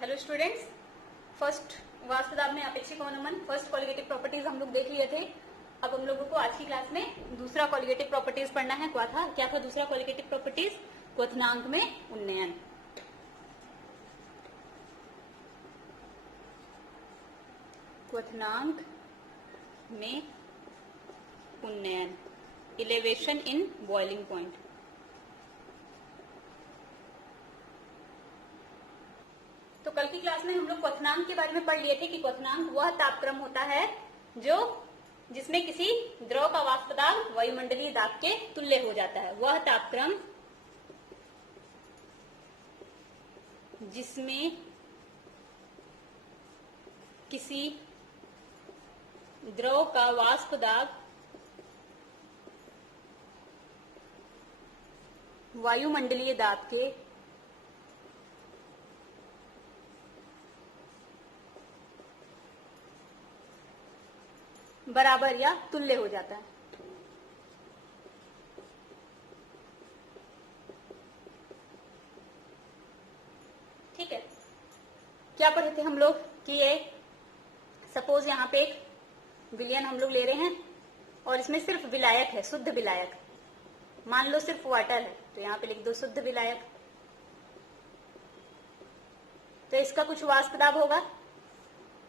Hello students, first वास्तुदाब में अपेक्षिक अवनमन first colligative properties हम लोग देख लिए थे। अब हम लोगों को आज की क्लास में दूसरा कॉलिगेटिव प्रॉपर्टीज पढ़ना है। क्या था दूसरा कॉलिगेटिव प्रॉपर्टीज? क्वथनांक में उन्नयन। क्वथनांक में उन्नयन, इलेवेशन इन बॉइलिंग पॉइंट। तो कल की क्लास में हम लोग क्वथनांक के बारे में पढ़ लिए थे कि क्वथनांक वह तापक्रम होता है जिसमें किसी द्रव का वाष्प दाब वायुमंडलीय दाब के तुल्य हो जाता है। वह तापक्रम जिसमें किसी द्रव का वाष्प दाब वायुमंडलीय दाब के बराबर या तुल्य हो जाता है। ठीक है, क्या पढ़े थे हम लोग कि ये सपोज यहाँ पे एक विलयन हम लोग ले रहे हैं और इसमें सिर्फ विलायक है, शुद्ध विलायक। मान लो सिर्फ वाटर है तो यहाँ पे लिख दो शुद्ध विलायक। तो इसका कुछ वाष्प दाब होगा,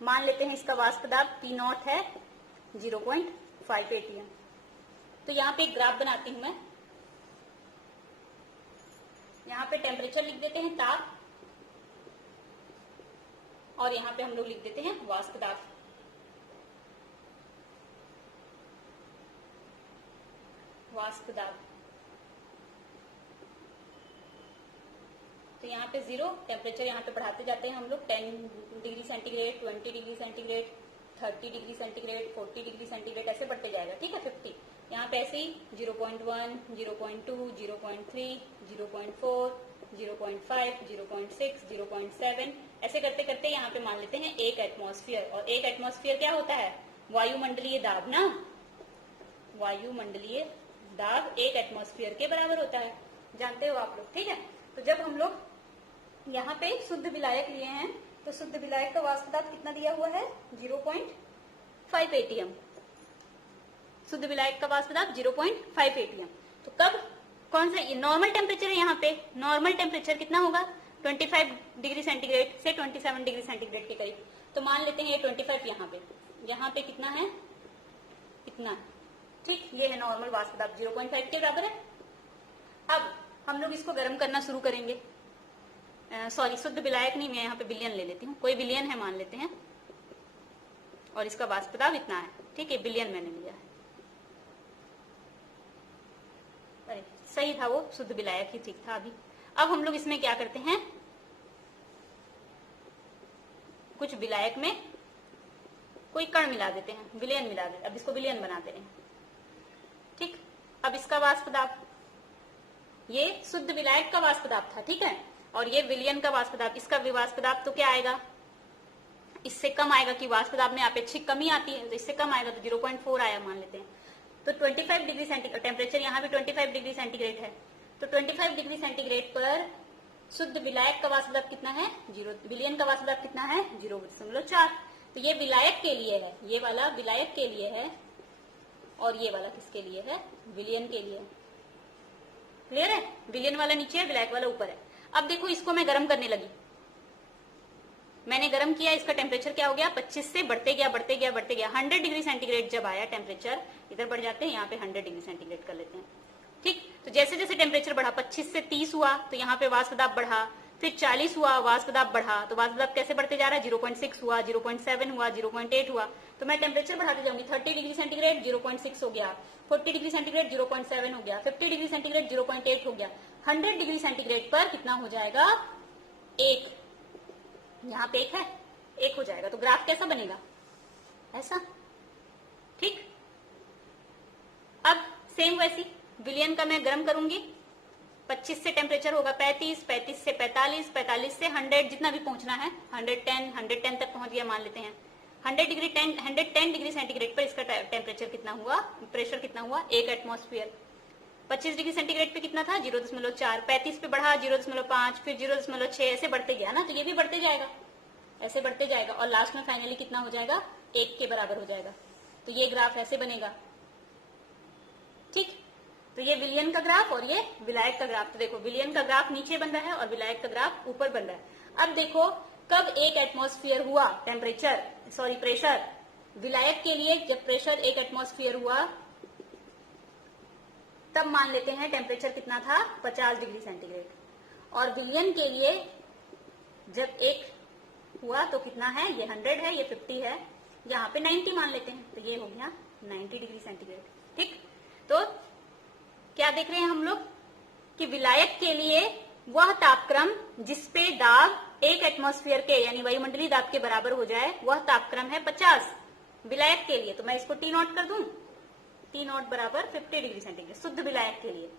मान लेते हैं इसका वाष्प दाब P0 है 0.5 atm। तो यहाँ पे एक ग्राफ बनाती हूं मैं। यहाँ पे टेम्परेचर लिख देते हैं ताप, और यहाँ पे हम लोग लिख देते हैं वाष्प दाब। वाष्प दाब तो यहाँ पे 0, टेम्परेचर यहाँ पे बढ़ाते जाते हैं हम लोग 10 degree centigrade, 20 degree centigrade, 30 degree centigrade, 40 degree centigrade, ऐसे बढ़ते जाएगा। ठीक है, 50। यहाँ पे ऐसे ही 0.1, 0.2, 0.3, 0.4, 0.5, 0.6, 0.7, ऐसे करते करते यहाँ पे मान लेते हैं 1 एटमॉस्फेयर। और 1 एटमॉस्फेयर क्या होता है? वायुमंडलीय दाब ना। वायुमंडलीय दाब 1 एटमॉस्फेयर के बराबर होता है, जानते हो आप लोग। ठीक है, तो जब हम लोग यहाँ पे शुद्ध विलायक लिए हैं तो शुद्ध विलायक का वाष्प दाब कितना दिया हुआ है? 0.5 atm। शुद्ध विलायक का वाष्प दाब 0.5 atm। तो कब कौन सा नॉर्मल टेम्परेचर है? यहाँ पे नॉर्मल टेम्परेचर कितना होगा? 25 डिग्री सेंटीग्रेड से 27 डिग्री सेंटीग्रेड के करीब। तो मान लेते हैं ये 25 यहाँ पे कितना है? इतना है। ठीक, ये है नॉर्मल वाष्प दाब 0.5 के बराबर है। अब हम लोग इसको गर्म करना शुरू करेंगे। सॉरी, शुद्ध विलायक नहीं, मैं यहाँ पे विलयन ले लेती हूँ। कोई विलयन है मान लेते हैं, और इसका वाष्प दाब इतना है। ठीक है, विलयन मैंने लिया है। अरे सही था, वो शुद्ध विलायक ही ठीक था अभी। अब हम लोग इसमें क्या करते हैं, कुछ विलायक में कोई कण मिला देते हैं, विलयन मिला देते हैं। अब इसको विलयन बनाते हैं। ठीक, अब इसका वाष्प दाब, ये शुद्ध विलायक का वाष्प दाब था। ठीक है, और ये विलयन का वाष्प दाब। इसका वाष्प दाब तो क्या आएगा? इससे कम आएगा कि वाष्प दाब में अपेक्षिक कमी आती है, तो इससे कम आएगा। तो 0.4 आया मान लेते हैं। तो 25 डिग्री सेंटीग्रेड, टेम्परेचर यहाँ पे 25 डिग्री सेंटीग्रेड है। तो 25 डिग्री सेंटीग्रेड पर शुद्ध विलायक का वाष्प दाब कितना है? 0। विलयन का वाष्प दाब कितना है? 0.4। तो ये विलायक के लिए है, ये वाला विलायक के लिए है, और ये वाला किसके लिए है? विलयन के लिए। क्लियर है? विलयन वाला नीचे है, विलायक वाला ऊपर है। अब देखो, इसको मैं गर्म करने लगी। मैंने गर्म किया, इसका टेम्परेचर क्या हो गया? 25 से बढ़ते गया बढ़ते गया बढ़ते गया 100 डिग्री सेंटीग्रेड जब आया टेम्परेचर, इधर बढ़ जाते हैं, यहाँ पे 100 डिग्री सेंटीग्रेड कर लेते हैं। ठीक, तो जैसे जैसे टेम्परेचर बढ़ा, 25 से 30 हुआ तो यहाँ पे वाष्प दाब बढ़ा, फिर 40 हुआ, वाष्प दाब बढ़ा। तो वाष्प दाब कैसे बढ़ते जा रहा है? 0.6 हुआ, 0.7 हुआ, 0.8 हुआ। तो मैं टेम्परेचर बढ़ाते जाऊंगी। 30 डिग्री सेंटीग्रेड 0.6 हो गया, 40 डिग्री सेंटीग्रेड 0.7 हो गया, 50 डिग्री सेंटीग्रेड 0.8 हो गया। 100 डिग्री सेंटीग्रेड पर कितना हो जाएगा? 1। यहाँ पे 1 है, 1 हो जाएगा। तो ग्राफ कैसा बनेगा? ऐसा। ठीक, अब सेम वैसी विलयन का मैं गर्म करूंगी। 25 से टेम्परेचर होगा 35, 35 से 45, 45 से 100, जितना भी पहुंचना है, 110 तक पहुंच गया मान लेते हैं। 110 डिग्री सेंटीग्रेड पर इसका टेम्परेचर कितना हुआ? प्रेशर कितना हुआ? 1 एटमॉस्फेयर। 25 डिग्री सेंटीग्रेड पे कितना था 0.4, 35 पे बढ़ा 0.5, फिर 0.6, ऐसे बढ़ते गया ना, तो ये भी बढ़ते जाएगा, ऐसे बढ़ते जाएगा और लास्ट में फाइनली कितना हो जाएगा 1 के बराबर हो जाएगा। तो ये ग्राफ ऐसे बनेगा। ठीक, तो ये विलियन का ग्राफ और ये विलायक का ग्राफ। तो देखो विलियन का ग्राफ नीचे बन रहा है और विलायक का ग्राफ ऊपर बन रहा है। अब देखो कब एक एटमॉस्फेयर हुआ प्रेशर विलायक के लिए, जब प्रेशर 1 एटमॉस्फेयर हुआ तब मान लेते हैं टेम्परेचर कितना था 50 डिग्री सेंटीग्रेड, और विलियन के लिए जब 1 हुआ तो कितना है, ये 100 है, ये 50 है, यहाँ पे 90 मान लेते हैं, तो ये हो गया 90 डिग्री सेंटीग्रेड। ठीक, तो क्या देख रहे हैं हम लोग कि विलायक के लिए वह तापक्रम जिसपे दाब 1 एटमॉस्फेयर के यानी वायुमंडलीय दाब के बराबर हो जाए, वह तापक्रम है 50 विलायक के लिए। तो मैं इसको T नॉट कर दूं, T नॉट बराबर 50 डिग्री सेंटीग्रेड शुद्ध विलायक के लिए।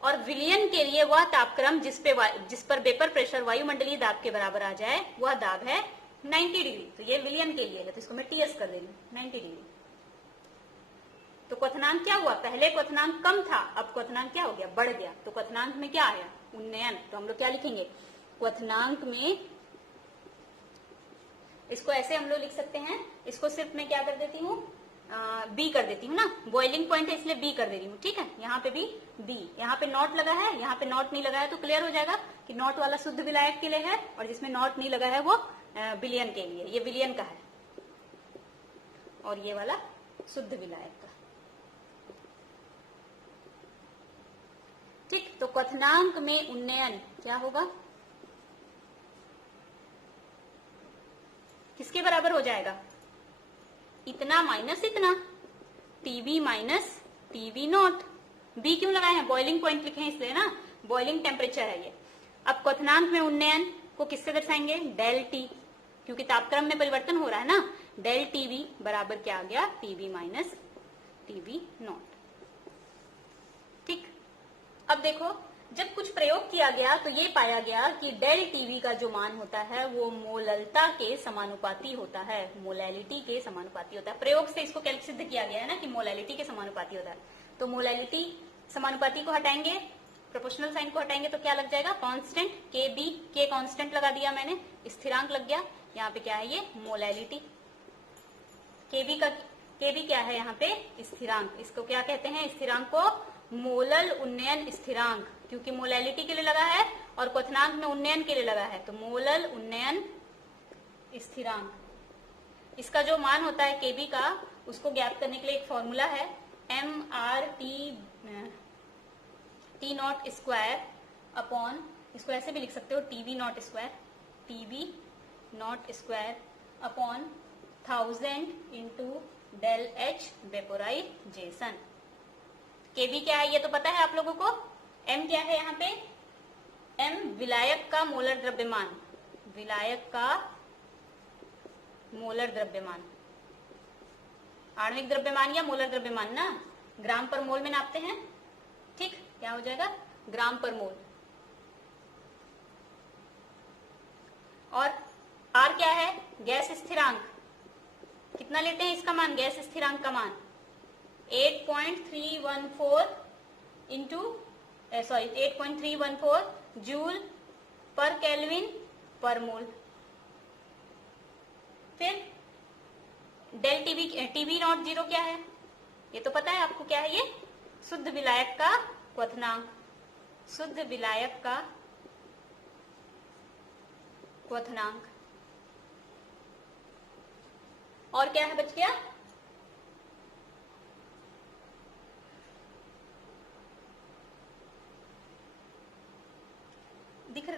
और विलियन के लिए वह तापक्रम जिस पर वेपर प्रेशर वायुमंडलीय दाब के बराबर आ जाए, वह दाब है 90 डिग्री। तो ये विलियन के लिए है, तो इसको मैं TS कर दे रही हूँ 90 डिग्री। तो क्वथनांक क्या हुआ, पहले क्वथनांक कम था, अब क्वथनांक क्या हो गया, बढ़ गया। तो क्वथनांक में क्या आया, उन्नयन। तो हम लोग क्या लिखेंगे, क्वथनांक में, इसको ऐसे हम लोग लिख सकते हैं, इसको सिर्फ मैं क्या कर देती हूँ, बी कर देती हूँ ना, बॉइलिंग पॉइंट है इसलिए बी कर दे रही हूँ। ठीक है, यहाँ पे भी बी, यहाँ पे नॉट लगा है, यहाँ पे नॉट नहीं लगा है, तो क्लियर हो जाएगा कि नॉट वाला शुद्ध विलायक के लिए है और जिसमें नॉट नहीं लगा है वो विलियन के लिए, ये विलियन का है और ये वाला शुद्ध विलायक का। ठीक, तो क्वथनांक में उन्नयन क्या होगा, किसके बराबर हो जाएगा, इतना माइनस इतना, TB minus TB naught. B क्यों लगाए हैं, बॉइलिंग पॉइंट लिखे हैं इसलिए ना, बॉइलिंग टेम्परेचर है ये। अब क्वथनांक में उन्नयन को किससे दर्शाएंगे, डेल टी, क्योंकि तापक्रम में परिवर्तन हो रहा है ना, डेल टीबी बराबर क्या आ गया, टीबी माइनस टीबी नॉट। ठीक, अब देखो जब कुछ प्रयोग किया गया तो ये पाया गया कि डेल टीवी का जो मान होता है वो मोललता के समानुपाती होता है, मोलैलिटी के समानुपाती होता है। प्रयोग से इसको कैसे सिद्ध किया गया है ना कि मोलैलिटी के समानुपाती होता है। तो मोलैलिटी समानुपाती को हटाएंगे, प्रोपोर्शनल साइन को हटाएंगे तो क्या लग जाएगा, कांस्टेंट के बी, के कांस्टेंट लगा दिया मैंने, स्थिरांक लग गया। यहाँ पे क्या है, ये मोलैलिटी, के बी क्या है यहाँ पे, स्थिरांक। इसको क्या कहते हैं, स्थिरांक को मोलल उन्नयन स्थिरांक, क्योंकि मोलैलिटी के लिए लगा है और क्वथनांक में उन्नयन के लिए लगा है, तो मोलल उन्नयन स्थिरांक। इसका जो मान होता है केबी का, उसको ज्ञात करने के लिए एक फॉर्मूला है, टी नॉट स्क्वायर अपॉन, इसको ऐसे भी लिख सकते हो TB not square upon 1000 into del H vaporization. KB क्या है ये तो पता है आप लोगों को, एम क्या है यहाँ पे, एम विलायक का मोलर द्रव्यमान, विलायक का मोलर द्रव्यमान, आणविक द्रव्यमान या मोलर द्रव्यमान ना, ग्राम पर मोल में नापते हैं। ठीक, क्या हो जाएगा, ग्राम पर मोल। और आर क्या है, गैस स्थिरांक, कितना लेते हैं इसका मान, गैस स्थिरांक का मान 8.314 इंटू 8.314 जूल पर केल्विन पर मोल। फिर डेल टीबी नॉट जीरो क्या है, ये तो पता है आपको क्या है, ये शुद्ध विलायक का क्वथनांक, शुद्ध विलायक का क्वथनांक। और क्या है बच गया,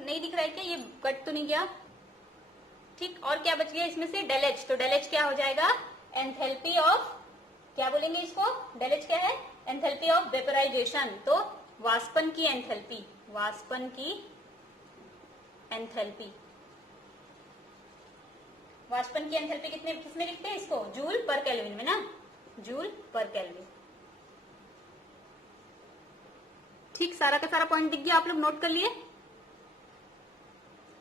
नहीं दिख रहा है क्या, ये कट तो नहीं गया। ठीक, और क्या बच गया इसमें से, डेल एच। तो डेल एच क्या हो जाएगा, एंथैल्पी ऑफ, क्या बोलेंगे इसको, डेल एच क्या है, एंथैल्पी ऑफ वेपोराइजेशन। तो वाष्पन की एंथैल्पी, वाष्पन की एंथैल्पी, वाष्पन की एंथैल्पी कितने, किसमें लिखते हैं इसको, जूल पर केल्विन में ना, जूल पर केल्विन। ठीक, सारा का सारा पॉइंट दिख गया, आप लोग नोट कर लिए।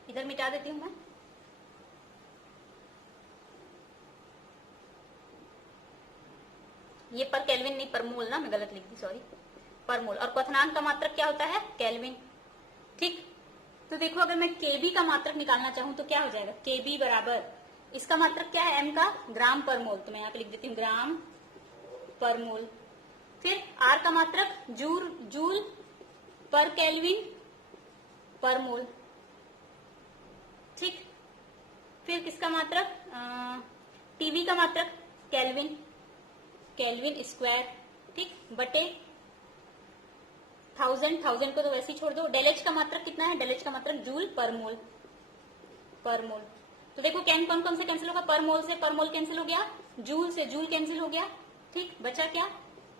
इधर मिटा देती हूं मैं, ये पर केल्विन नहीं पर मोल ना, मैं गलत लिख दी, सॉरी। पर मोल, और क्वथनांक का मात्रक क्या होता है? केल्विन। ठीक, तो देखो अगर मैं केबी का मात्रक निकालना चाहूं तो क्या हो जाएगा? केबी बराबर, इसका मात्रक क्या है? एम का, ग्राम पर मोल, तो मैं यहाँ पे लिख देती हूँ ग्राम पर मोल। फिर आर का मात्रक जूल पर केल्विन पर मोल। ठीक, फिर किसका मात्रक? टीवी का मात्रक केल्विन स्क्वायर, ठीक, बटे 1000 को तो वैसे ही छोड़ दो। डेल एच का मात्रक कितना है? डेल एच का मात्रक जूल पर मोल। तो देखो कौन कौन से कैंसिल होगा? पर मोल कैंसिल हो गया, जूल से जूल कैंसिल हो गया। ठीक, बचा क्या?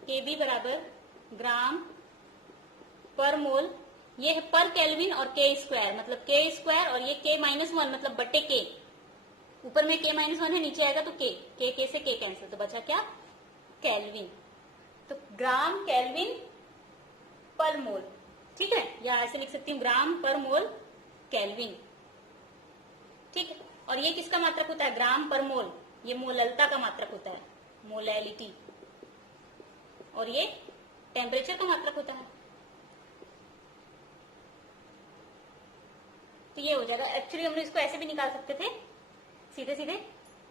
केबी बराबर ग्राम पर मोल, ये है पर केल्विन और के स्क्वायर, मतलब के स्क्वायर, और ये के -1 मतलब बटे के, ऊपर में के -1 है, नीचे आएगा तो के से के कैंसिल, तो बचा क्या? केल्विन। तो ग्राम केल्विन पर मोल, ठीक है, या ऐसे लिख सकती हूँ ग्राम पर मोल केल्विन। ठीक है, और ये किसका मात्रक होता है? ग्राम पर मोल, ये मोललता का मात्रक होता है, मोलैलिटी, और ये टेम्परेचर का मात्रक होता है। तो ये हो जाएगा। एक्चुअली हम लोग इसको ऐसे भी निकाल सकते थे सीधे सीधे,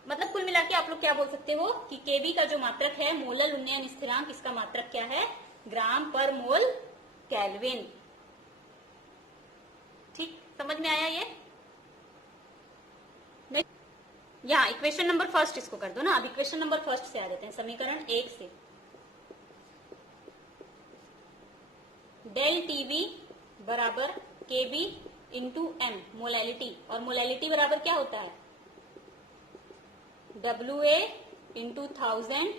मतलब कुल मिला के आप लोग क्या बोल सकते हो कि केबी का जो मात्रक है मोलल उन्नयन स्थिरांक, इसका मात्रक क्या है? ग्राम पर मोल केल्विन। ठीक, समझ में आया ये? यहाँ इक्वेशन नंबर फर्स्ट इसको कर दो ना। अब इक्वेशन नंबर फर्स्ट से आ जाते हैं, समीकरण 1 से। डेल टीवी बराबर केबी इंटू एम, मोलैलिटी, और मोलैलिटी बराबर क्या होता है? WA इंटू 1000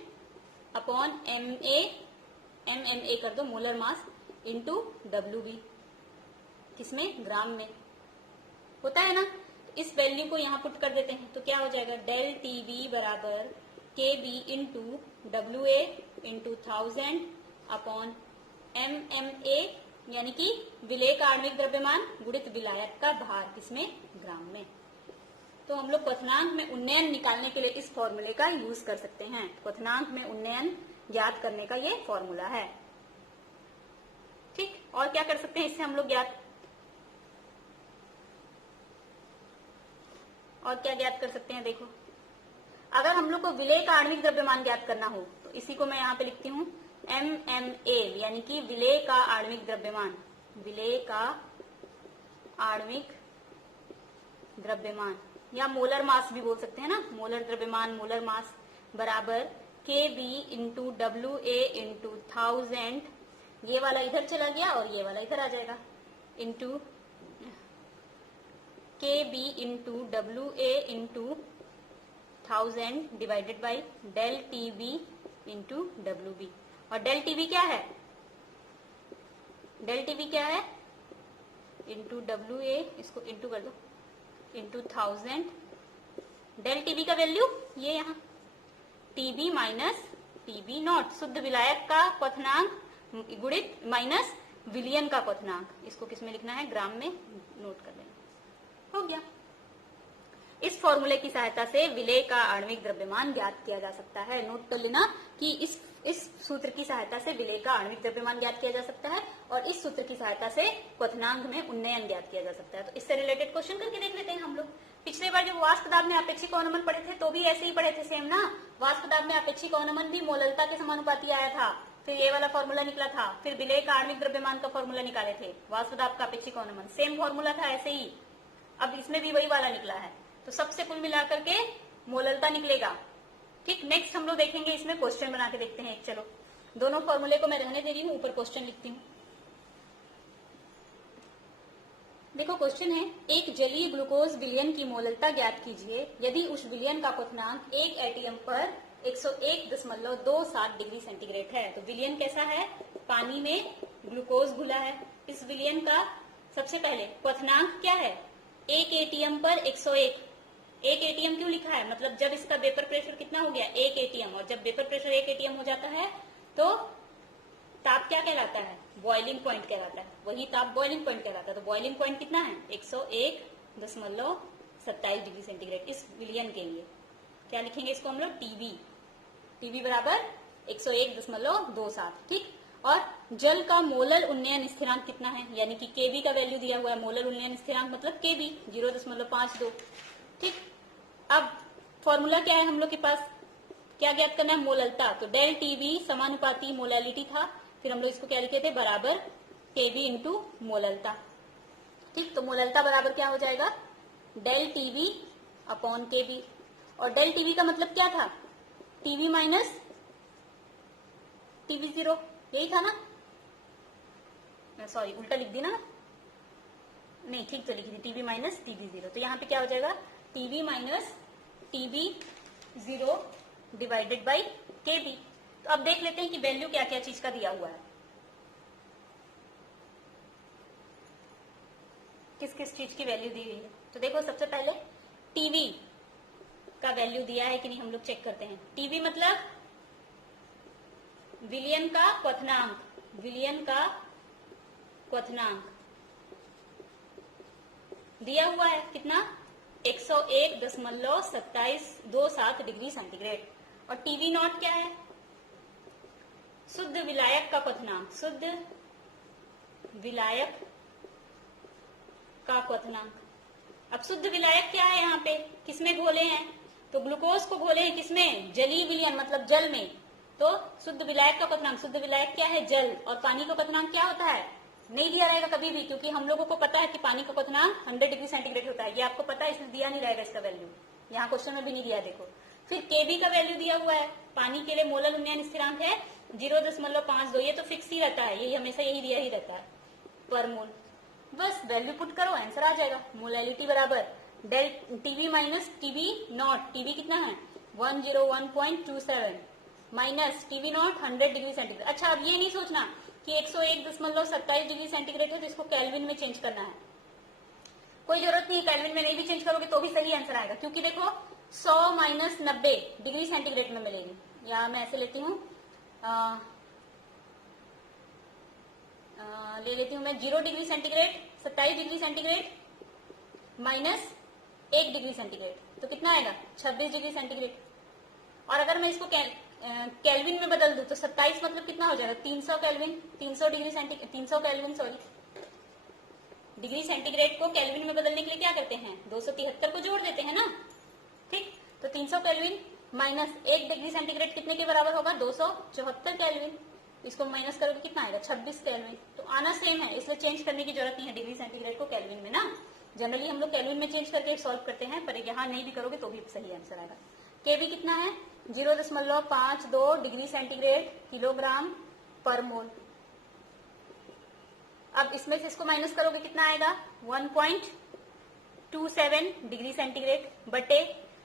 अपॉन MA कर दो, मोलर मास, इंटू WB, किसमें? ग्राम में होता है ना। इस वैल्यू को यहाँ पुट कर देते हैं तो क्या हो जाएगा? डेल टीवी बराबर KB into WA into 1000 upon MMA, यानी कि विलेय का आणविक द्रव्यमान गुणित विलायक का भार, किसमें? ग्राम में। तो हम लोग क्वथनांक में उन्नयन निकालने के लिए इस फॉर्मूले का यूज कर सकते हैं। क्वथनांक में उन्नयन ज्ञात करने का ये फॉर्मूला है। ठीक, और क्या कर सकते हैं इससे हम लोग ज्ञात? और क्या ज्ञात कर सकते हैं? देखो, अगर हम लोग को विलेय का आणविक द्रव्यमान ज्ञात करना हो तो इसी को मैं यहाँ पे लिखती हूँ MMA, यानी कि विलेय का आणविक द्रव्यमान, विलेय का आणविक द्रव्यमान, या मोलर मास भी बोल सकते हैं ना, मोलर द्रव्यमान, मोलर मास, बराबर KB इंटू WA इंटू 1000, ये वाला इधर चला गया और ये वाला इधर आ जाएगा, into KB into WA into 1000 divided by del TB into WB। और डेल TB क्या है? डेल TB क्या है? इंटू WA, इसको इंटू कर दो, इंटू 1000, डेल TB का वैल्यू ये यहाँ TB माइनस TB नॉट, शुद्ध विलायक का क्वथनांक गुणित माइनस विलियन का क्वथनांक, इसको किसमें लिखना है? ग्राम में नोट कर लेना। हो गया। इस फॉर्मूले की सहायता से विलेय का आणविक द्रव्यमान ज्ञात किया जा सकता है। नोट कर लेना कि इस सूत्र की सहायता से विलेय का आणविक द्रव्यमान ज्ञात किया जा सकता है और इस सूत्र की सहायता से क्वथनांक में उन्नयन ज्ञात किया जा सकता है। तो इससे रिलेटेड क्वेश्चन करके देख लेते हैं हम लोग। पिछले बार जब वाष्प दाब में अपेक्षिक अवनमन पढ़े थे तो भी ऐसे ही पढ़े थे, सेम ना। वाष्प दाब में अपेक्षिक अवनमन भी मोललता के समानुपाती आया था, फिर ये वाला फॉर्मूला निकला था, फिर विलेय का आणविक द्रव्यमान का फॉर्मूला निकाले थे, वाष्प दाब का अपेक्षिक अवनमन सेम फॉर्मूला था ऐसे ही। अब इसमें भी वही वाला निकला है, तो सबसे कुल मिलाकर के मोललता निकलेगा। ठीक, नेक्स्ट हम लोग देखेंगे, इसमें क्वेश्चन बना के देखते हैं। चलो, दोनों फॉर्मूले को मैं रहने दे रही हूँ, ऊपर क्वेश्चन लिखती हूँ। देखो क्वेश्चन है, एक जलीय ग्लूकोज विलयन की मोललता ज्ञात कीजिए यदि उस विलयन का क्वथनांक 1 एटीएम पर 101.27 डिग्री सेंटीग्रेड है। तो विलयन कैसा है? पानी में ग्लूकोज घुला है। इस विलयन का सबसे पहले क्वथनांक क्या है? 1 एटीएम पर 101। 1 एटीएम क्यों लिखा है? मतलब जब इसका वेपर प्रेशर कितना हो गया? 1 एटीएम, और जब वेपर प्रेशर 1 एटीएम हो जाता है तो ताप क्या कहलाता है? बॉइलिंग पॉइंट कहलाता है। वही ताप बॉइलिंग पॉइंट कहलाता है। तो बॉइलिंग पॉइंट कितना है? 101.27 डिग्री सेंटीग्रेड इस विलयन के लिए। क्या लिखेंगे इसको हम लोग? टीबी बराबर 101.27। ठीक, और जल का मोलर उन्नयन स्थिरांक कितना है, यानी कि केबी का वैल्यू दिया हुआ है, मोलर उन्नयन स्थिरांक मतलब केबी 0.52। ठीक, अब फॉर्मूला क्या है हम लोग के पास, क्या ज्ञात करना है, मोललता। तो डेल टीवी समानुपाती मोलैलिटी था, फिर हम लोग इसको क्या लिखे थे, बराबर केबी इंटू मोललता। ठीक, तो मोललता बराबर क्या हो जाएगा, डेल टीवी अपॉन केबी। और डेल टीवी का मतलब क्या था, टीवी माइनस टीवी जीरो, यही था ना, सॉरी उल्टा लिख दी ना, नहीं ठीक तो लिखी थी, टीवी माइनस टीवी जीरो। तो यहाँ पे क्या हो जाएगा, TV minus TV zero divided by KB. तो अब देख लेते हैं कि वैल्यू क्या क्या चीज का दिया हुआ है, किस किस चीज की वैल्यू दी हुई है। तो देखो सबसे पहले टीवी का वैल्यू दिया है कि नहीं, हम लोग चेक करते हैं। टीवी मतलब विलियन का क्वथनांक, विलियन का क्वथनांक दिया हुआ है कितना, 101.2727 डिग्री सेंटीग्रेड। और टीवी नॉट क्या है, शुद्ध विलायक का क्वथनांक, शुद्ध विलायक का क्वथनांक। अब शुद्ध विलायक क्या है, यहाँ पे किसमें घोले हैं, तो ग्लूकोज को घोले हैं किसमें, जलीय विलयन मतलब जल में। तो शुद्ध विलायक का क्वथनांक, शुद्ध विलायक क्या है, जल। और पानी का क्वथनांक क्या होता है, नहीं दिया रहेगा कभी भी, क्योंकि हम लोगों को पता है कि पानी का क्वथनांक 100 डिग्री सेंटीग्रेड होता है, ये आपको पता है, इसलिए दिया नहीं रहेगा इसका वैल्यू, यहाँ क्वेश्चन में भी नहीं दिया। देखो फिर केबी का वैल्यू दिया हुआ है, पानी के लिए मोलर उन्नयन स्थिरांक है 0.52, ये तो फिक्स ही रहता है, यही हमेशा यही दिया ही रहता है पर मोल। बस वैल्यू पुट करो, आंसर आ जाएगा। मोलैलिटी बराबर del TV minus TV naught, TV कितना है 101.27 minus TV naught 100 degree centigrade. अच्छा, अब ये नहीं सोचना कि 101.27 डिग्री सेंटीग्रेड है तो इसको केल्विन में चेंज करना है, कोई जरूरत नहीं, केल्विन में नहीं भी चेंज करोगे तो भी सही आंसर आएगा, क्योंकि देखो 100 माइनस 90 डिग्री सेंटीग्रेड में मिलेगी। या मैं ऐसे लेती हूँ, ले लेती हूँ मैं 0 degree centigrade, 27 degree centigrade minus 1 degree centigrade, तो कितना आएगा 26 डिग्री सेंटीग्रेड। और अगर मैं इसको केल्विन में बदल दूं तो 27 मतलब कितना हो जाएगा 300 kelvin, 300 degree centigrade, 300 kelvin sorry, degree centigrade को केल्विन में बदलने के लिए क्या करते हैं, 273 को जोड़ देते हैं ना। ठीक, तो 300 केल्विन माइनस 1 डिग्री सेंटीग्रेड कितने के बराबर होगा, 274 केल्विन। इसको माइनस करोगे कितना आएगा 26 केल्विन। तो आना सेम है, इसलिए चेंज करने की जरूरत नहीं है डिग्री सेंटीग्रेड को केल्विन में ना। जनरली हम लोग केल्विन में चेंज करके सॉल्व करते हैं, पर यहाँ नहीं भी करोगे तो भी सही आंसर आएगा। केवी कितना है 0.52 डिग्री सेंटीग्रेड किलोग्राम पर मोल। अब इसमें से इसको माइनस करोगे कितना आएगा 1.27 डिग्री सेंटीग्रेड बटे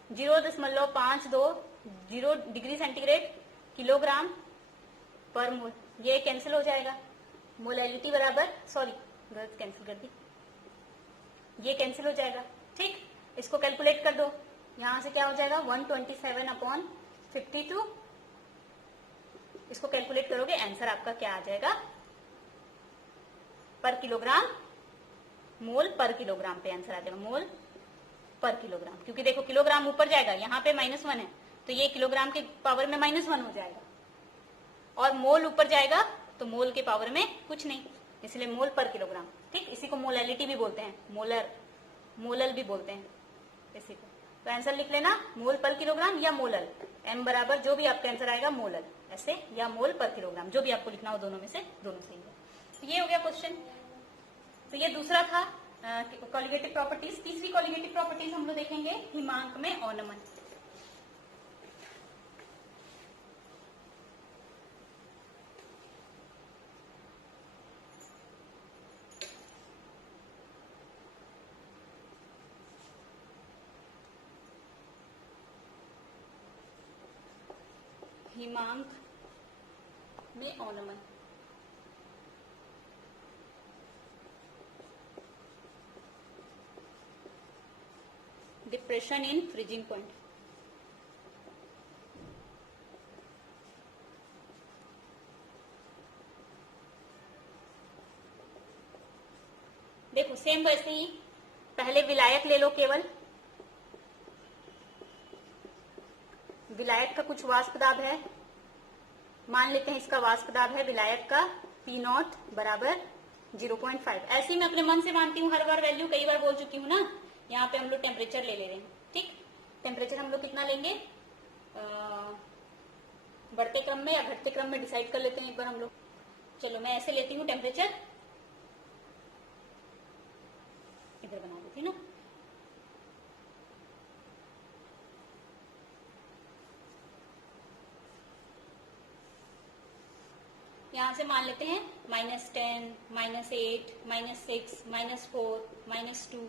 0.52 डिग्री सेंटीग्रेड किलोग्राम पर मोल, ये कैंसिल हो जाएगा। मोलैलिटी बराबर, सॉरी गलत कैंसिल कर दी, ये कैंसिल हो जाएगा। ठीक, इसको कैलकुलेट कर दो, यहां से क्या हो जाएगा 127/52, इसको कैलकुलेट करोगे आंसर आपका क्या आ जाएगा, पर किलोग्राम, मोल पर किलोग्राम पे आंसर आ जाएगा, मोल पर किलोग्राम। क्योंकि देखो किलोग्राम ऊपर जाएगा, यहाँ पे -1 है तो ये किलोग्राम के पावर में -1 हो जाएगा, और मोल ऊपर जाएगा तो मोल के पावर में कुछ नहीं, इसलिए मोल पर किलोग्राम। ठीक, इसी को मोलैलिटी भी बोलते हैं, मोलर, मोलल भी बोलते हैं इसी को। तो आंसर लिख लेना मोल पर किलोग्राम या मोलल, m बराबर जो भी आपका आंसर आएगा मोलल ऐसे या मोल पर किलोग्राम, जो भी आपको लिखना हो दोनों में से दोनों सही है। तो ये हो गया क्वेश्चन। तो ये दूसरा था कॉलिगेटिव प्रॉपर्टीज। तीसरी कॉलिगेटिव प्रॉपर्टीज हम लोग देखेंगे हिमांक में औनमन। हिमांक में औनमन। Depression in freezing point. देखो सेम वैसे ही, पहले विलायक ले लो केवल, विलायक का कुछ वाष्प दाब है, मान लेते हैं इसका वाष्प दाब है विलायक का P नॉट बराबर 0.5। ऐसे ही मैं अपने मन से मानती हूँ, हर बार वैल्यू कई बार बोल चुकी हूँ ना। यहाँ पे हम लोग टेम्परेचर ले रहे हैं, ठीक। टेम्परेचर हम लोग कितना लेंगे, बढ़ते क्रम में या घटते क्रम में डिसाइड कर लेते हैं एक बार हम लोग। चलो मैं ऐसे लेती हूँ टेम्परेचर, इधर बना देती ना। यहां से मान लेते हैं -10, -8, -6, -4, -2,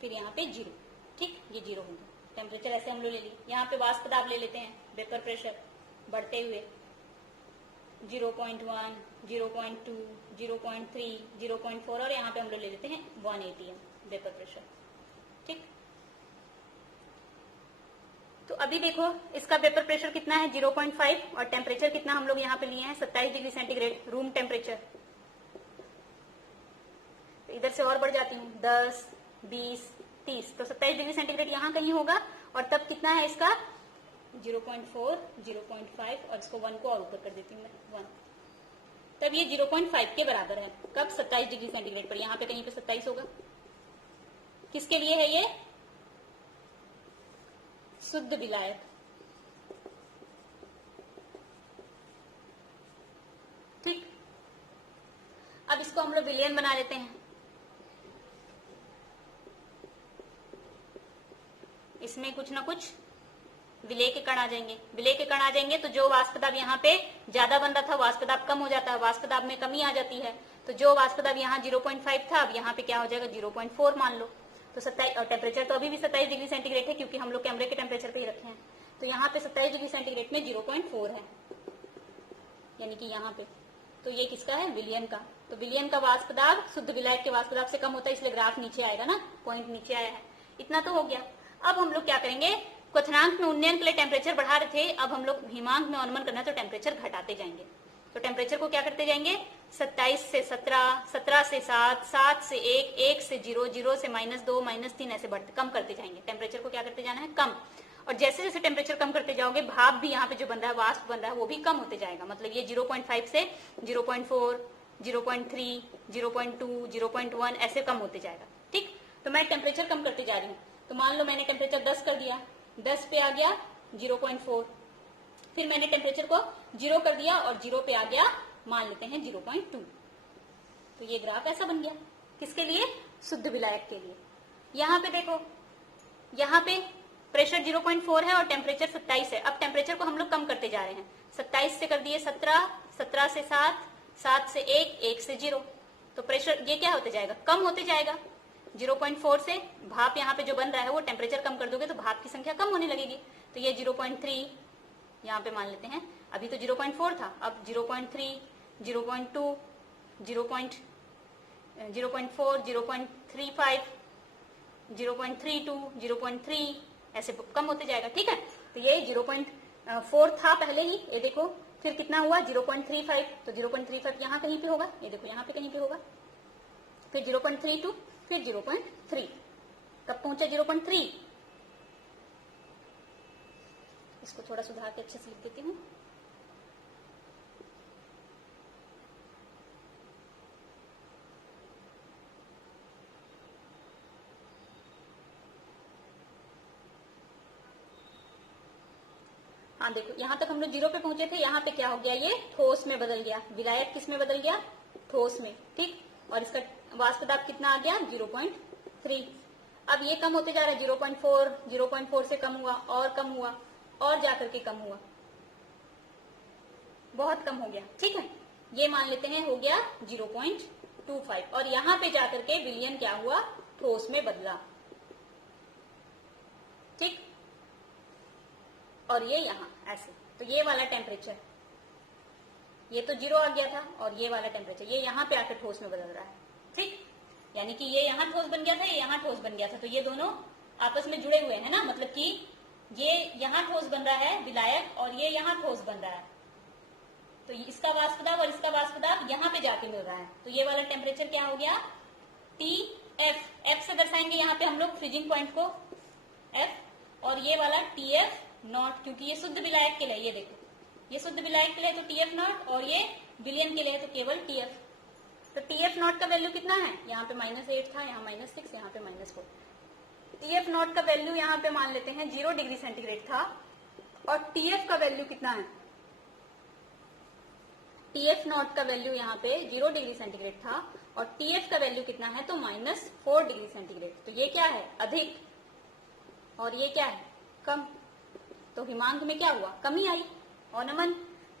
फिर यहाँ पे 0, ठीक। ये 0 होगा टेम्परेचर। ऐसे हम लोग ले ली। यहाँ पे वाष्प दाब ले लेते हैं, वेपर प्रेशर बढ़ते हुए 0.1, 0.2, 0.3, 0.4 और यहाँ पे हम लोग ले लेते हैं 1 atm वेपर प्रेशर, ठीक। तो अभी देखो इसका वेपर प्रेशर कितना है 0.5 और टेम्परेचर कितना हम लोग यहाँ पे लिए हैं 27 डिग्री सेंटीग्रेड रूम टेम्परेचर। तो इधर से और बढ़ जाती हूँ 10, 20, 30, तो 27 डिग्री सेंटीग्रेड यहाँ कहीं होगा। और तब कितना है इसका 0.4, 0.5 और इसको 1 को और ऊपर कर देती हूँ मैं 1। तब ये 0.5 के बराबर है। कब 27 डिग्री सेंटीग्रेड पर, यहाँ पे कहीं पे 27 होगा। किसके लिए है ये, शुद्ध विलायक। ठीक। अब इसको हम लोग विलयन बना लेते हैं। इसमें कुछ ना कुछ विलय के कण आ जाएंगे। विलय के कण आ जाएंगे तो जो वाष्प दाब यहाँ पे ज्यादा बन रहा था वाष्प दाब कम हो जाता है, वाष्प दाब में कमी आ जाती है। तो जो वाष्प दाब यहाँ 0.5 था अब यहाँ पे क्या हो जाएगा 0.4 मान लो। तो 27 और टेम्परेचर तो अभी भी 27 डिग्री सेंटीग्रेड है क्योंकि हम लोग कैमरे के टेम्परेचर पे ही रखे हैं। तो यहाँ पे 27 डिग्री सेंटीग्रेड में 0.4 है, यानी कि यहाँ पे। तो ये किसका है, विलयन का। तो विलयन का वाष्प दाब शुद्ध विलायक के वाष्प दाब से कम होता है, इसलिए ग्राफ नीचे आएगा ना, पॉइंट नीचे आया है। इतना तो हो गया। अब हम लोग क्या करेंगे, क्वथनांक में उन्नयन के लिए टेम्परेचर बढ़ा रहे थे, अब हम लोग हिमांक में अवनमन करना है तो टेम्परेचर घटाते जाएंगे। तो टेम्परेचर को क्या करते जाएंगे, 27 से 17, 17 से 7, 7 से 1, 1 से 0, 0 से -2, -3 ऐसे बढ़ते कम करते जाएंगे। टेम्परेचर को क्या करते जाना है, कम। और जैसे जैसे टेम्परेचर कम करते जाओगे भाप भी यहाँ पे जो बन रहा है, वाष्प बन रहा है, वो भी कम होते जाएगा। मतलब ये 0.5 से 0.4, 0.3, 0.2, 0.1 ऐसे कम होते जाएगा। ठीक। तो मैं टेम्परेचर कम करते जा रही हूँ। तो मान लो मैंने टेम्परेचर 10 कर दिया, 10 पे आ गया 0.4, फिर मैंने टेम्परेचर को 0 कर दिया और 0 पे आ गया मान लेते हैं 0.2। तो ये ग्राफ ऐसा बन गया। किसके लिए, शुद्ध विलायक के लिए। यहाँ पे देखो, यहाँ पे प्रेशर 0.4 है और टेम्परेचर 27 है। अब टेम्परेचर को हम लोग कम करते जा रहे हैं। 27 से कर दिए 17, 17 से 7, 7 से 1, 1 से 0। तो प्रेशर ये क्या होते जाएगा, कम होते जाएगा। 0.4 से भाप यहाँ पे जो बन रहा है वो टेम्परेचर कम कर दोगे तो भाप की संख्या कम होने लगेगी। तो ये 0.3 यहाँ पे मान लेते हैं। अभी तो 0.4 था, अब 0.3, 0.2, 0.4, 0.35, 0.32, 0.3 ऐसे कम होते जाएगा। ठीक है। तो ये 0.4 था पहले ही, ये देखो। फिर कितना हुआ 0.35, तो 0.35 यहाँ कहीं पे होगा, ये देखो यहाँ पे कहीं पे होगा। फिर 0.32, फिर 0.3, कब पहुंचा 0.3। इसको थोड़ा सुधार के अच्छे से लिख देती हूँ। हाँ देखो, यहाँ तक हम लोग 0 पे पहुंचे थे, यहाँ पे क्या हो गया, ये ठोस में बदल गया। विलायक किस में बदल गया, ठोस में। ठीक। और इसका वाष्प दाब कितना आ गया 0.3। अब ये कम होते जा रहा है, 0.4, 0.4 से कम हुआ और कम हुआ और जाकर के कम हुआ, बहुत कम हो गया। ठीक है। ये मान लेते हैं हो गया 0.25 और यहाँ पे जाकर के विलयन क्या हुआ, ठोस में बदला। ठीक। और ये यहाँ ऐसे, तो ये वाला टेम्परेचर, ये तो 0 आ गया था और ये वाला टेम्परेचर ये यहाँ पे आकर ठोस में बदल रहा है। ठीक। यानी कि ये यहाँ ठोस बन गया था, ये यहाँ ठोस बन गया था, तो ये दोनों आपस में जुड़े हुए हैं ना। मतलब कि ये यहाँ ठोस बन रहा है विलायक और ये यहाँ ठोस बन रहा है। तो इसका वाष्प दाब और इसका वाष्प दाब यहाँ पे जाके मिल रहा है। तो ये वाला टेम्परेचर क्या हो गया, TF। F से दर्शाएंगे यहाँ पे हम लोग फ्रीजिंग पॉइंट को, F। और ये वाला TF नॉट, क्योंकि ये शुद्ध विलायक के लिए। ये देखो ये शुद्ध विलायक के लिए तो TF नॉट और ये विलयन के लिए तो केवल TF। तो TF नॉट का वैल्यू कितना है, यहाँ पे -8 था, यहाँ -6, यहाँ पे -4। TF नॉट का वैल्यू यहाँ पे मान लेते हैं 0 डिग्री सेंटीग्रेड था और TF का वैल्यू कितना है, TF नॉट का वैल्यू यहाँ पे 0 डिग्री सेंटीग्रेड था और TF का वैल्यू कितना है तो -4 डिग्री सेंटीग्रेड। तो ये क्या है, अधिक और ये क्या है, कम। तो हिमांक में क्या हुआ, कमी आई। अवनमन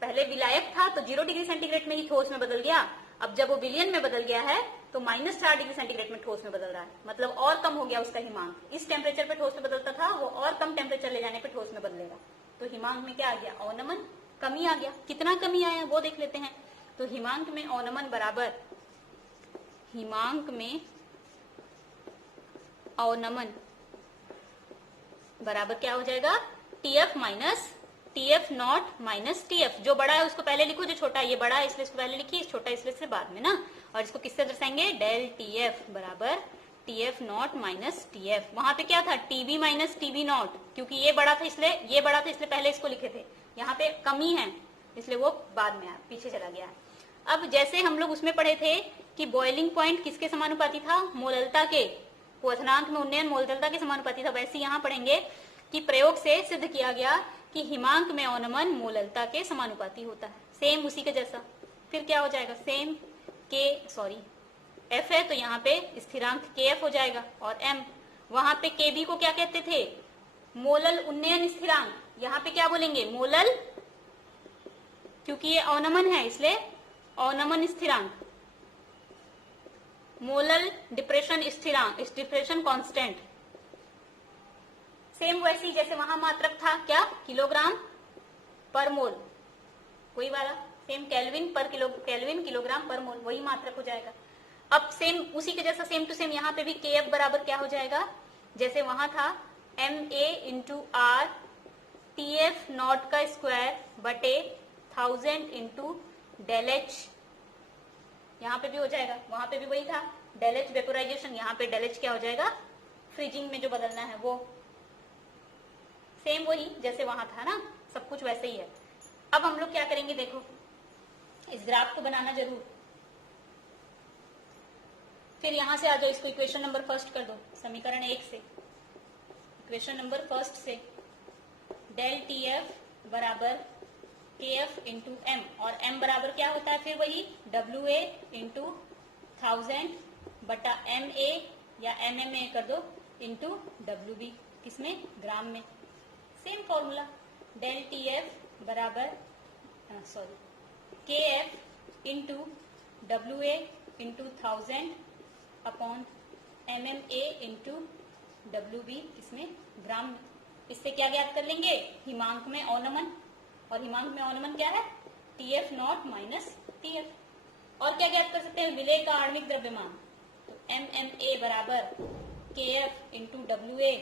पहले विलायक था तो 0 डिग्री सेंटीग्रेड में ही ठोस में बदल गया, अब जब वो विलयन में बदल गया है तो -4 डिग्री सेंटीग्रेड में ठोस में बदल रहा है, मतलब और कम हो गया उसका हिमांक। इस टेम्परेचर पे ठोस में बदलता था, वो और कम टेम्परेचर ले जाने पे ठोस में बदलेगा। तो हिमांक में क्या आ गया, अवनमन, कमी आ गया। कितना कमी आया वो देख लेते हैं। तो हिमांक में अवनमन बराबर, हिमांक में अवनमन बराबर क्या हो जाएगा, TF minus TF naught minus TF। जो बड़ा है उसको पहले लिखो, जो छोटा है ये बड़ा है इसलिए इसको पहले लिखिए, छोटा इसलिए से बाद में ना। और इसको किससे दर्शाएंगे, डेल TF बराबर TF नॉट माइनस TF। वहां पे क्या था, TB माइनस TB नॉट, क्योंकि ये बड़ा था इसलिए, ये बड़ा था इसलिए पहले इसको लिखे थे। यहाँ पे कमी है इसलिए वो बाद में आया, पीछे चला गया है। अब जैसे हम लोग उसमें पढ़े थे कि बॉइलिंग पॉइंट किसके समानुपाती था, मोललता के, क्वथनांक में उन्नयन मोलतलता के समानुपाती था। वैसे यहाँ पढ़ेंगे कि प्रयोग से सिद्ध किया गया कि हिमांक में अवनमन मोललता के समानुपाती होता है, सेम उसी के जैसा। फिर क्या हो जाएगा, सेम F है तो यहाँ पे स्थिरांक KF हो जाएगा और M, वहां पे KB को क्या कहते थे, मोलल उन्नयन स्थिरांक। यहाँ पे क्या बोलेंगे, मोलल, क्योंकि ये अवनमन है इसलिए अवनमन स्थिरांक, मोलल डिप्रेशन स्थिरांक, डिप्रेशन कांस्टेंट। सेम वैसे ही जैसे वहां मात्रक था क्या, किलोग्राम पर मोल, वही वाला सेम केल्विन पर केल्विन किलोग्राम पर मोल, वही मात्रक हो जाएगा। अब सेम उसी के जैसा सेम टू सेम यहाँ पे भी KF बराबर क्या हो जाएगा, जैसे वहां था MA into R TF not का स्क्वायर बटे 1000 इंटू डेल H, यहाँ पे भी हो जाएगा। वहां पे भी वही था डेल H वेपोराइजेशन, यहाँ पे डेल H क्या हो जाएगा, फ्रीजिंग में जो बदलना है वो, सेम वही जैसे वहां था ना, सब कुछ वैसे ही है। अब हम लोग क्या करेंगे, देखो इस ग्राफ को बनाना जरूर। फिर यहां से आ जाओ, इसको इक्वेशन नंबर फर्स्ट कर दो, समीकरण 1 से, इक्वेशन नंबर फर्स्ट से डेल TF बराबर KF इंटू M, और M बराबर क्या होता है, फिर वही WA इंटू 1000 बटा MA या NMA कर दो इंटू WB, किसमें, ग्राम में। सेम फॉर्मूला, डेल TF बराबर KF into WA into 1000 upon MMA into WB, किसमें, ग्राम में। इससे क्या ज्ञात कर लेंगे, हिमांक में अवनमन, और हिमांक में अवनमन क्या है, TF नॉट माइनस TF। और क्या ज्ञात कर सकते हैं, विलेय का आणविक द्रव्यमान, तो MMA बराबर KF into WA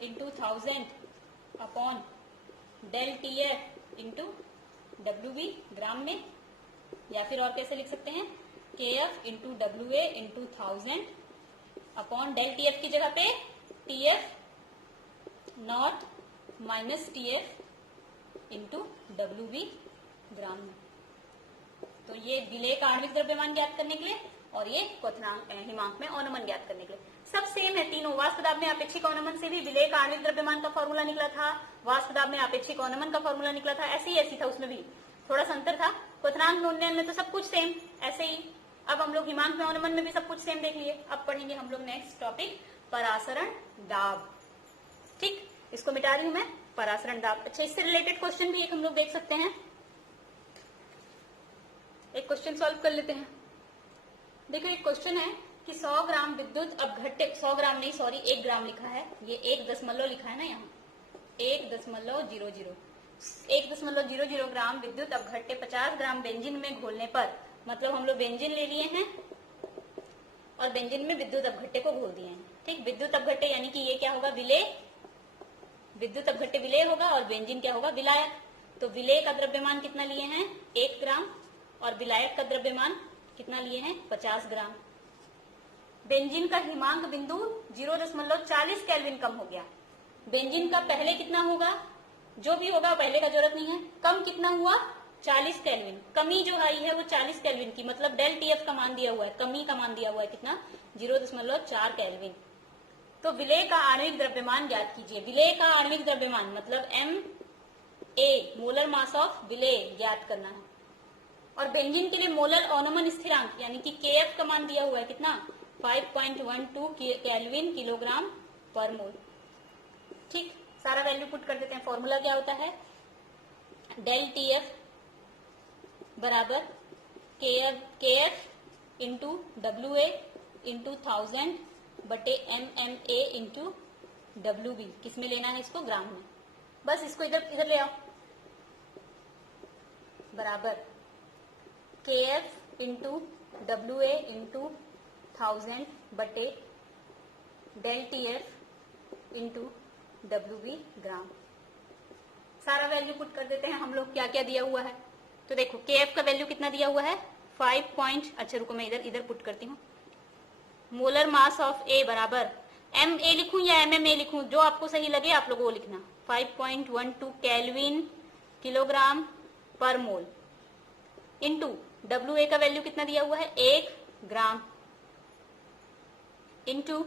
into 1000 upon del TF into WB, gram में। या फिर और कैसे लिख सकते हैं, KF into WA into 1000 upon del TF की जगह पे TF naught minus TF into WB, gram में। तो ये विलेय का आणविक द्रव्यमान ज्ञात करने के लिए और ये क्वथनांक हिमांक में अवनमन ज्ञात करने के लिए, सब सेम है तीनों। वाष्प दाब में अपेक्षिक अवनमन से भी विलेय का आणविक द्रव्यमान का फॉर्मूला निकला था, वाष्प दाब में अपेक्षिक अवनमन का फॉर्मूला निकला था, ऐसे ही था, उसमें भी थोड़ा सा अंतर था। क्वथनांक में उन्नयन में तो सब कुछ सेम ऐसे ही। अब हम लोग हिमांक में अवनमन में भी सब कुछ सेम देख लिए। अब पढ़ेंगे हम लोग नेक्स्ट टॉपिक, परासरण दाब। ठीक, इसको मिटा रही हूं मैं, परासरण दाब। अच्छा, इससे रिलेटेड क्वेश्चन भी एक हम लोग देख सकते हैं, एक क्वेश्चन सॉल्व कर लेते हैं। देखो एक क्वेश्चन है कि 100 ग्राम विद्युत अपघट्य, 100 ग्राम नहीं सॉरी 1 ग्राम लिखा है, ये 1 दशमलव लिखा है ना यहाँ, 1.00 1.00 ग्राम विद्युत अपघट्य 50 ग्राम बेंजीन में घोलने पर, मतलब हम लोग बेंजीन ले लिए हैं और बेंजीन में विद्युत अपघट्य को घोल दिए हैं। ठीक, विद्युत अपघट्य यानी कि ये क्या होगा, विलेय, विद्युत अपघट्य विलेय होगा और बेंजीन क्या होगा, विलायक। तो विलेय का द्रव्यमान कितना लिए हैं, 1 ग्राम, और विलायक का द्रव्यमान कितना लिए हैं, 50 ग्राम। बेंजीन का हिमांक बिंदु 0.40 केल्विन कम हो गया। बेंजीन का पहले कितना होगा, जो भी होगा पहले का जरूरत नहीं है। कम कितना हुआ 40 केल्विन, कमी जो आई है वो 40 केल्विन की, मतलब डेल टीएफ का मान दिया हुआ है, कमी का मान दिया हुआ है कितना 0.4 केल्विन। तो विलेय का आणविक द्रव्यमान ज्ञात कीजिए। विलेय का आणविक द्रव्यमान मतलब MA मोलर मास ऑफ विलेय ज्ञात करना है। और बेंजीन के लिए मोलर ऑनोमन स्थिरांक यानी कि KF का मान दिया हुआ है कितना 5.12 केल्विन किलोग्राम पर मोल। ठीक, सारा वैल्यू पुट कर देते हैं। फॉर्मूला क्या होता है, डेल TF बराबर KF इंटू WA इंटू 1000 बटे MMA इंटू WB। किस में लेना है इसको, ग्राम में। बस इसको इधर ले आओ, बराबर KF इंटू WA इंटू 1000 बटे डेल TF इंटू WB ग्राम। सारा वैल्यू पुट कर देते हैं हम लोग, क्या क्या दिया हुआ है। तो देखो KF का वैल्यू कितना दिया हुआ है 5 अच्छा रुको मैं इधर पुट करती हूँ। मोलर मास ऑफ A बराबर MA लिखूं या MMA लिखूं, जो आपको सही लगे आप लोग वो लिखना। 5.12 केल्विन किलोग्राम पर मोल इंटू WA का वैल्यू कितना दिया हुआ है 1 ग्राम इंटू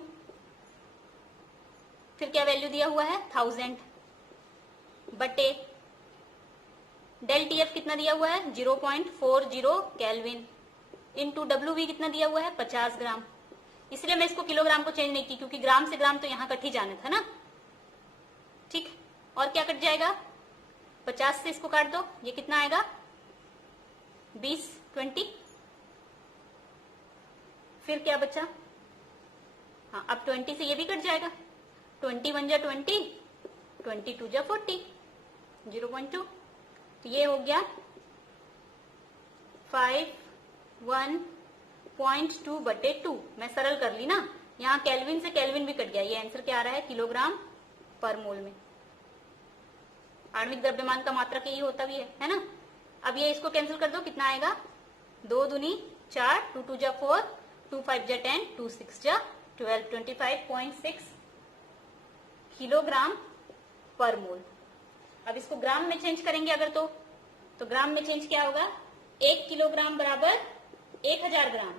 फिर क्या वैल्यू दिया हुआ है 1000 बटे डेल TF कितना दिया हुआ है 0.40 केल्विन इंटू WB कितना दिया हुआ है 50 ग्राम। इसलिए मैं इसको किलोग्राम को चेंज नहीं की, क्योंकि ग्राम से ग्राम तो यहां कट ही जाना था ना। ठीक, और क्या कट जाएगा 50 से इसको काट दो, ये कितना आएगा 20 फिर क्या बचा, हाँ अब 20 से ये भी कट जाएगा, 21 जा 20, 22 जा 40, 0.2। तो ये हो गया 51.2 बटे 2। मैं सरल कर ली ना, यहाँ केल्विन से केल्विन भी कट गया। ये आंसर क्या आ रहा है किलोग्राम पर मोल में। आणविक द्रव्यमान का मात्रक यही होता भी है ना। अब ये इसको कैंसिल कर दो, कितना आएगा 2 दूनी 4, 2 2 जा 4, 2 5 जा 10, 2 6 जा 12, 25.6 किलोग्राम पर मोल। अब इसको ग्राम में चेंज करेंगे अगर तो ग्राम में चेंज क्या होगा 1 किलोग्राम बराबर 1000 ग्राम।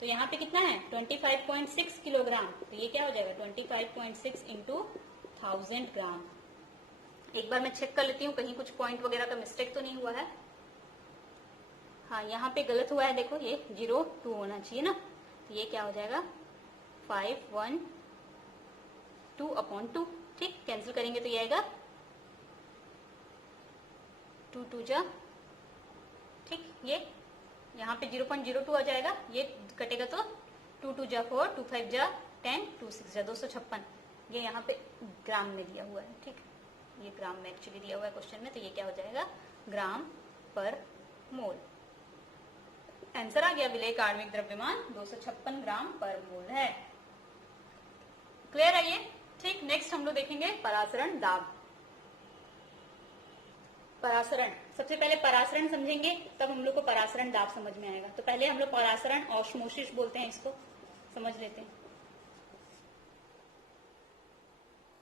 तो यहाँ पे कितना है 25.6 किलोग्राम। तो ये क्या हो जाएगा 25.6 इंटू 1000 ग्राम। एक बार मैं चेक कर लेती हूँ कहीं कुछ पॉइंट वगैरह का मिस्टेक तो नहीं हुआ है। हाँ यहाँ पे गलत हुआ है, देखो ये 0.2 होना चाहिए ना। तो ये क्या हो जाएगा 512/2। ठीक, कैंसिल करेंगे तो ये आएगा 2 2 जा, ठीक, ये यहाँ पे 0.02 आ जाएगा, ये कटेगा तो 2 2 जा 4, 2 5 जा 10, 2 6 जा 256। ये यहाँ पे ग्राम में दिया हुआ है। ठीक, ये ग्राम में एक्चुअली दिया हुआ है क्वेश्चन में। तो ये क्या हो जाएगा ग्राम पर मोल। आंसर आ गया विलेय का आणविक द्रव्यमान 256 ग्राम पर मोल है। क्लियर है ये। ठीक, नेक्स्ट हम लोग देखेंगे परासरण दाब। परासरण, सबसे पहले परासरण समझेंगे तब हम लोग को परासरण दाब समझ में आएगा। तो पहले हम लोग परासरण ऑस्मोसिस बोलते हैं, इसको समझ लेते हैं।